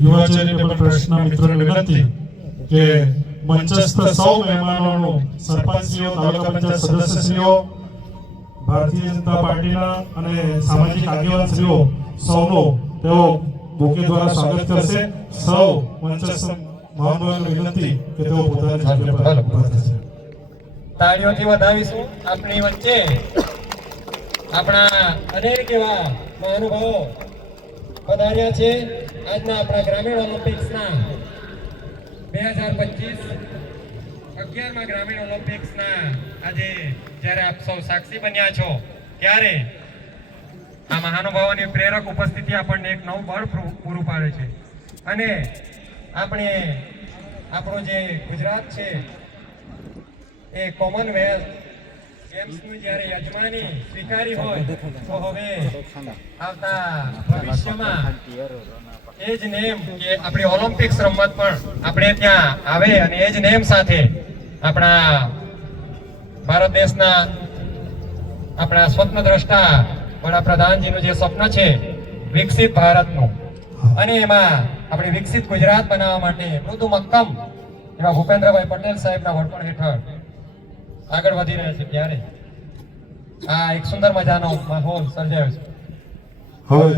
યુવા ચેરિટેબલ ટ્રસ્ટના મિત્રોને વિનંતી કે મંચસ્થ સૌ મહેમાનોનું સરપંચશ્રીઓ, તાલુકા પંચાયત સદસ્યશ્રીઓ, ભારતીય જનતા પાર્ટીના અને સામાજિક આગેવાનશ્રીઓ સૌનું તેઓ બુકે દ્વારા સ્વાગત કરશે. સૌ મંચસ્થ મહાનુભાવોને વિનંતી કે તેઓ પોતાની જગ્યા પર ઊભા થશે. તાળીઓથી વધાવીશું. આપણી વચ્ચે આપણા અનેક એવા મહાનુભાવો પધાર્યા છે. આજના આપણા ગ્રામીણ ઓલિમ્પિક્સના 2025 ગ્રામીણ ઓલિમ્પિક્સના આજે જ્યારે આપ સૌ સાક્ષી બન્યા છો ત્યારે આ મહાનુભાવોની પ્રેરક ઉપસ્થિતિ આપણને એક નવું બળ પૂરું પાડે છે. અને આપણો જે ગુજરાત છે એ કોમનવેલ્થ ગેમ્સનું જ્યારે યજમાની સ્વીકારી હોય તો હવે આવતા ભવિષ્યમાં એ જ નેમ કે આપણી ઓલિમ્પિક્સ રમત પણ આપણે ત્યાં આવે અને એ જ નેમ સાથે આપણા ભારત દેશના આપણા સ્વપ્ન દ્રષ્ટા વડાપ્રધાનજીનું જે સ્વપ્ન છે વિકસિત ભારતનું, અને એમાં આપણે વિકસિત ગુજરાત બનાવવા માટે મૃદુ મક્કમ એવા ભૂપેન્દ્રભાઈ પટેલ સાહેબના વડપણ હેઠળ આગળ વધી રહ્યા છે ત્યારે આ એક સુંદર મજાનો માહોલ સર્જાયો છે. હવે